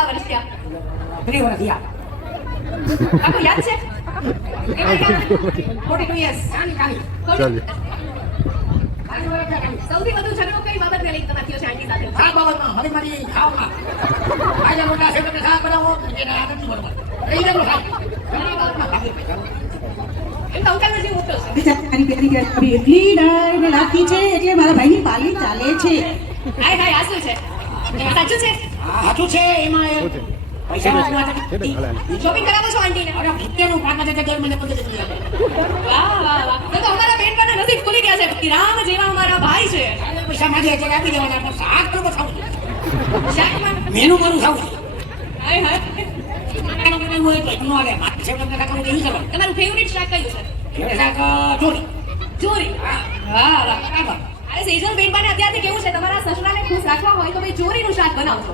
કેટલા વર્ષ થયા? 3 વર્ષ થયા. કાકો યાદ છે? 42 years. કાલી. ચાલી સૌથી વધુ ઝઘડો કઈ બાબતને લઈને તમારે થયો છે આંટી સાથે? આ બાબતમાં હવે મારી ખાવામાં આજે મોટા છે તમે શાક બનાવો કે ના નથી બરોબર એ જરો શાક ઘણી બાબતમાં એમ તો અંકલ જે મોટો છે. બિચારી બેરી ગયા અભી એટલી ડાયને રાખી છે એટલે મારા ભાઈની પાલી ચાલે છે. હાય હાય આ શું છે? સાચું છે? આ હાચું છે એમાં પૈસા વાંચવા શોપિંગ કરાવો છો આંટીને? અરે ભીતેનું પાક છે દર મહિને 15 વાહ વાહ વાહ. તો અમારા બેનપાના નસીબ ખુલી ગયા છે. રામ જેવા અમારા ભાઈ છે. પૈસા માંગે એટલે આપી દેવાના પણ શાક તો બતાવું શાકમાં મેનુ મારું ખાવું હાય હાય. તમારું ફેવરિટ શાક કયું છે? ચોરી ચોરી. વાહ વાહ. અરે સેજલ બેનપાને અત્યારથી કેવું છે તમારા સસરાને ખુશ રાખવા હોય તો ભાઈ ચોરીનું શાક બનાવજો.